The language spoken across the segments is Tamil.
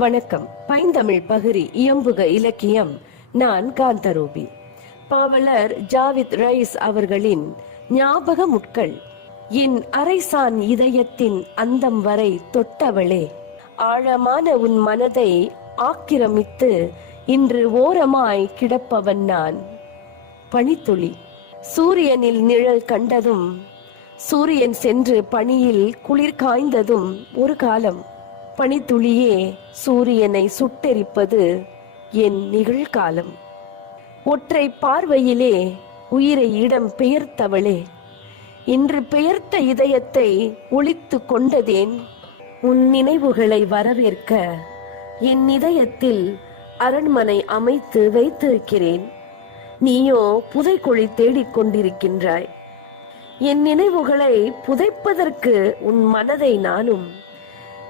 வணக்கம். பைந்தமிழ் பகிரி இயம்புக இலக்கியம். நான் காந்தரூபி. பாவலர் ஜாவித் ரைஸ் அவர்களின் ஞாபக முட்கள். என் அரைசான் இதயத்தின் அந்தம் வரை தொட்டவளே. ஆழமான உன் மனதை ஆக்கிரமித்து இன்று ஓரமாய் கிடப்பவன் நான். பனித்துளி. சூரியனில் நிழல் கண்டதும் சூரியன் சென்று பனியில் குளிர் காய்ந்ததும் ஒரு காலம். பனித்துளியே சூரியனை சுட்டெரிப்பது என் நிகழ்காலம். ஒற்றை பார்வையிலே உயிரை இடம் பெயர்த்தவளே இன்று பெயர்த்த இதயத்தை ஒளித்து கொண்டதேன். உன் நினைவுகளை வரவேற்க என் இதயத்தில் அரண்மனை அமைத்து வைத்திருக்கிறேன். நீயோ புதைக்குழி தேடிக் கொண்டிருக்கின்றாய். என் நினைவுகளை புதைப்பதற்கு உன் மனதை நானும்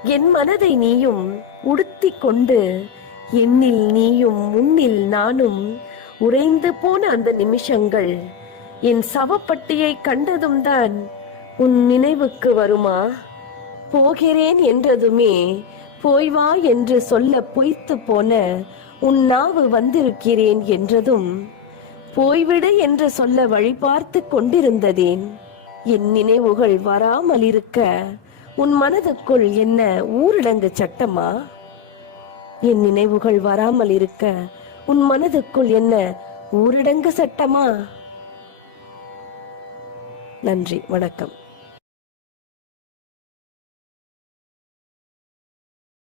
என் மனதை நீயும் உடுத்திக் கொண்டு என்னில் நீயும் முன்னில் நானும் உறைந்து போன அந்த நிமிஷங்கள் என் சவப்பட்டியை கண்டதும் தான் உன் நினைவுக்கு வருமா? போகிறேன் என்றதுமே போய் வா என்று சொல்ல பொய்த்து போன உன் நாவு வந்திருக்கிறேன் என்றதும் போய்விடு என்று சொல்ல வழி பார்த்து கொண்டிருந்ததேன். என் நினைவுகள் வராமல் இருக்க உன் மனதுக்குள் என்ன ஊரடங்கு சட்டமா? என் நினைவுகள் வராமல் இருக்க உன் மனதுக்குள் என்ன ஊரடங்கு சட்டமா? நன்றி வணக்கம்.